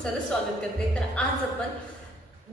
सारं स्वागत करते। तर आज आपण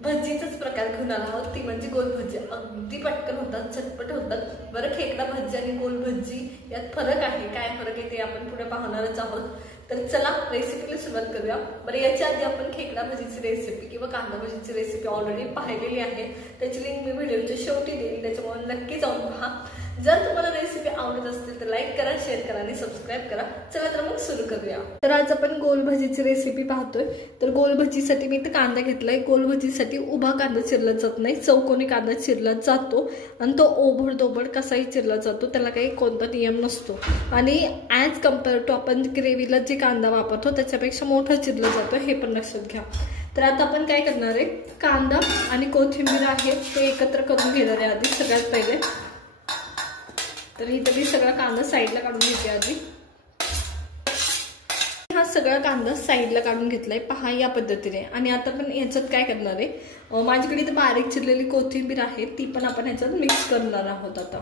भजीचाच प्रकार घेऊन आलो आहोत, ती म्हणजे गोल भजी। अगदी पटकन होतात, झटपट होतात। बरं, खेकडा भजी आणि गोल भजी यात फरक आहे, काय फरक आहे ते आपण पुढे पाहणारच आहोत। तर चला रेसिपीला सुरुवात करूया। बरं, याच्या आधी आपण खेकडा भजीची रेसिपी किंवा कांदा भजीची रेसिपी ऑलरेडी पाहिलेली आहे, त्याची लिंक मी व्हिडिओच्या शेवटी देईन, त्याच्यामुळे नक्की जाऊन पहा। जर तुम्हाला रेसिपी आवडत असतील तर लाईक करा, शेअर करा आणि सबस्क्राइब करा। चला तर मग सुरू करूया। तर आज आपण गोल भजीची रेसिपी पाहतोय। तर गोल भजीसाठी मी इथे कांदा घेतलाय। गोल भजीसाठी उभा कांदा चिरला जात नाही, चौकोनी कांदा चिरला जातो आणि तो ओबडधोबड कसाही चिरला जातो, त्याला काही कोणता नियम नसतो। आणि ॲज कम्पेअर टू आपण ग्रेव्हीला जे कांदा वापरतो त्याच्यापेक्षा मोठा चिरला जातो, हे पण लक्षात घ्या। तर आता आपण काय करणार आहे, कांदा आणि कोथिंबीर आहे ते एकत्र करून घेणार आहे आधी सगळ्यात पहिले। तर इथे मी सगळा कांदा साईडला काढून घेते आधी। हा सगळा कांदा साईडला काढून घेतलाय, पहा या पद्धतीने। आणि आता आपण याच्यात काय करणार आहे, माझ्याकडे इथे बारीक चिरलेली कोथिंबीर आहे, ती पण आपण याच्यात मिक्स करणार आहोत। आता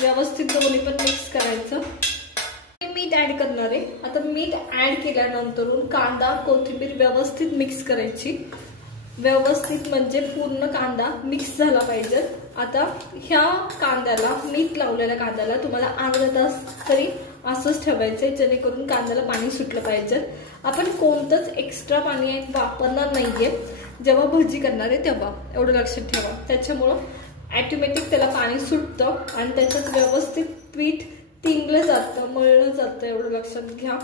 व्यवस्थित दोन्ही पण मिक्स करायचं। मीठ ऍड करणार आहे। आता मीठ ऍड केल्यानंतर कांदा कोथिंबीर व्यवस्थित मिक्स करायची, व्यवस्थित म्हणजे पूर्ण कांदा मिक्स झाला पाहिजे। आता ह्या कांद्याला, मीठ लावलेल्या कांद्याला तुम्हाला अर्धा तास तरी असंच ठेवायचंय, जेणेकरून कांद्याला पाणी सुटलं पाहिजे। आपण कोणतंच एक्स्ट्रा पाणी वापरणार नाहीये जेव्हा भजी करणार आहे तेव्हा, एवढं लक्षात ठेवा। त्याच्यामुळं ऑटोमॅटिक त्याला पाणी सुटतं आणि त्याच्यात व्यवस्थित पीठ तिंगलं जातं, मळलं जातं, एवढं लक्षात घ्या।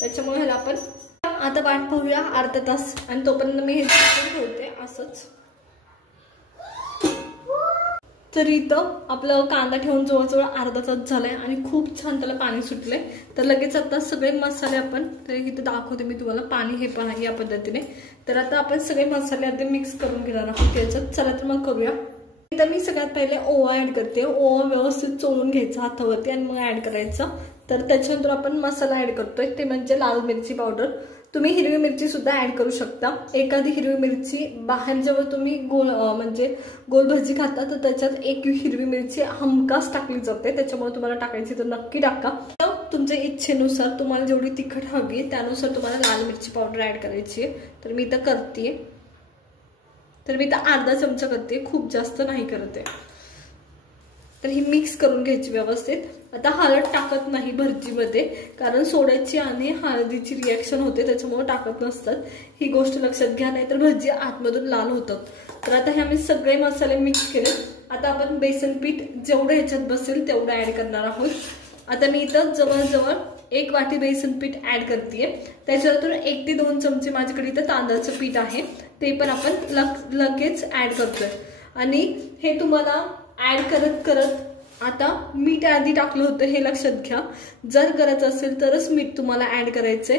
त्याच्यामुळे ह्याला आपण आता वाट पाहूया अर्धा तास, आणि तोपर्यंत मी हे ठेवते असंच। तर इथं आपलं कांदा ठेवून जवळजवळ अर्धा तास झालाय आणि खूप छान त्याला पाणी सुटलंय। तर लगेच आता सगळे मसाले आपण, तर इथे दाखवते मी तुम्हाला पाणी, हे पहा या पद्धतीने। तर आता आपण सगळे मसाले आधी मिक्स करून घेणार आहोत याच्यात। चला तर मग करूया। इथं मी सगळ्यात पहिले ओवा ऍड करते। ओवा व्यवस्थित चोळून घ्यायचा हातावरती आणि मग ऍड करायचा। तर त्याच्यानंतर आपण मसाला ऍड करतोय, ते म्हणजे लाल मिरची पावडर। तुम्ही हिरवी मिरची सुद्धा ऍड करू शकता। एखादी हिरवी मिरची बाहेर जेव्हा तुम्ही म्हणजे गोल भजी खाता तर त्याच्यात एक हिरवी मिरची हमखास टाकली जाते, त्याच्यामुळे तुम्हाला टाकायची तर नक्की टाका। तुमच्या इच्छेनुसार तुम्हाला जेवढी तिखट हवी त्यानुसार तुम्हाला लाल मिरची पावडर ऍड करायची आहे। तर मी इथं करते, तर मी इथं अर्धा चमचा करते, खूप जास्त नाही करते। तर ही मिक्स करून घ्यायची व्यवस्थित। आता हळद टाकत नाही भजीमध्ये, कारण सोड्याची आणि हळदीची रिॲक्शन होते, त्याच्यामुळे टाकत नसतात, ही गोष्ट लक्षात घ्या, नाहीतर भजी आतमधून लाल होतात। तर आता हे आम्ही सगळे मसाले मिक्स केले। आता आपण बेसन पीठ जेवढं ह्याच्यात बसेल तेवढं ऍड करणार आहोत। आता मी इथं जवळजवळ 1 वाटी बेसन पीठ ऍड करते। त्याच्यानंतर 1 ते 2 चमचे माझ्याकडे इथं तांदळाचं पीठ आहे, ते पण आपण लगेच ऍड करतोय। आणि हे तुम्हाला ऍड करत करत, आता मीठ आधी टाकलं होतं हे लक्षात घ्या, जर गरज असेल तरच मीठ तुम्हाला ऍड करायचंय,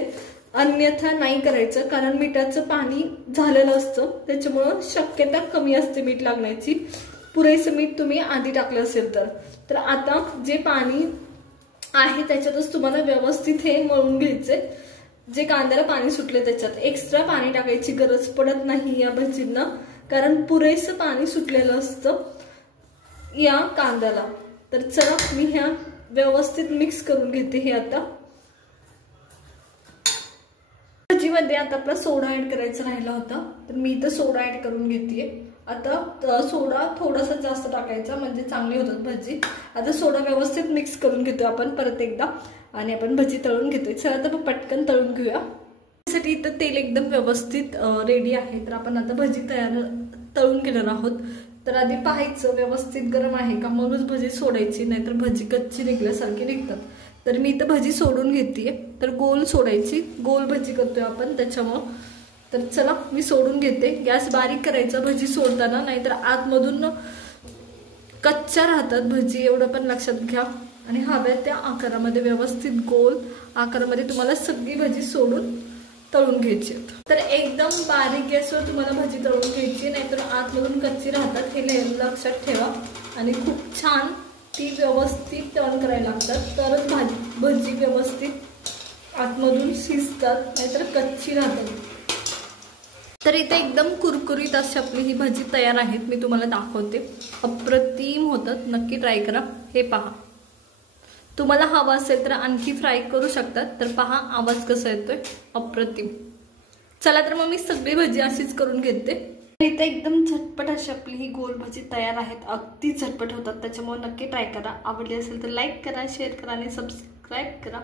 अन्यथा नाही करायचं, कारण मिठाचं पाणी झालेलं असतं, त्याच्यामुळं शक्यता कमी असते मीठ लागण्याची। पुरेसं मीठ तुम्ही आधी टाकलं असेल तर आता जे पाणी आहे त्याच्यातच तुम्हाला व्यवस्थित हे मळून घ्यायचंय। जे कांद्याला पाणी सुटले त्याच्यात एक्स्ट्रा पाणी टाकायची गरज पडत नाही या भजींना, कारण पुरेसं पाणी सुटलेलं असतं या कांद्याला। तर चला मी ह्या व्यवस्थित मिक्स करून घेते हे आता। भजीमध्ये आता आपला सोडा ऍड करायचा राहिला होता, तर मी इथं सोडा ऍड करून घेते। आता सोडा थोडासा जास्त टाकायचा, म्हणजे चांगली होतात भजी। आता सोडा व्यवस्थित मिक्स करून घेतो आपण परत एकदा, आणि आपण भजी तळून घेतोय। चला तर पटकन तळून घेऊया। त्यासाठी इथं तेल एकदम व्यवस्थित रेडी आहे, तर आपण आता भजी तळून घेणार आहोत। तर आधी पाहायचं व्यवस्थित गरम आहे का, मगच भजी सोडायची, नाहीतर भजी कच्ची निघल्यासारखी निघतात। तर मी इथं भजी सोडून घेते, तर गोल सोडायची, गोल भजी करतोय आपण त्याच्यामुळं। तर चला मी सोडून घेते। गॅस बारीक करायचा भजी सोडताना, नाहीतर आतमधून कच्च्या राहतात भजी, एवढं पण लक्षात घ्या। आणि हव्या त्या आकारामध्ये व्यवस्थित गोल आकारामध्ये तुम्हाला सगळी भजी सोडून तळून घ्यायची। तर एकदम बारीक गॅसवर तुम्हाला भजी तळून घ्यायची, नाहीतर आतमधून कच्ची राहतात, हे लक्षात ठेवा। आणि खूप छान ती व्यवस्थित टर्न करायला लागतात, तरच भजी व्यवस्थित आतमधून शिजतात, नाहीतर कच्ची राहतात। तर इथे एकदम कुरकुरीत अशी आपली ही भजी तयार आहेत, मी तुम्हाला दाखवते। अप्रतिम होतात, नक्की ट्राय करा। हे पहा, तुम्हाला हवा असेल तर आणखी फ्राय करू शकतात। तर पहा आवाज कसा येतोय, अप्रतिम। चला तर मग मी सगळी भजी अशीच करून घेते. इथे एकदम झटपट अशी आपली ही गोल भजी तयार आहेत. अगदी झटपट होतात, त्याच्यामुळे नक्की ट्राय करा. आवडली असेल तर लाईक करा, शेअर करा आणि सबस्क्राईब करा.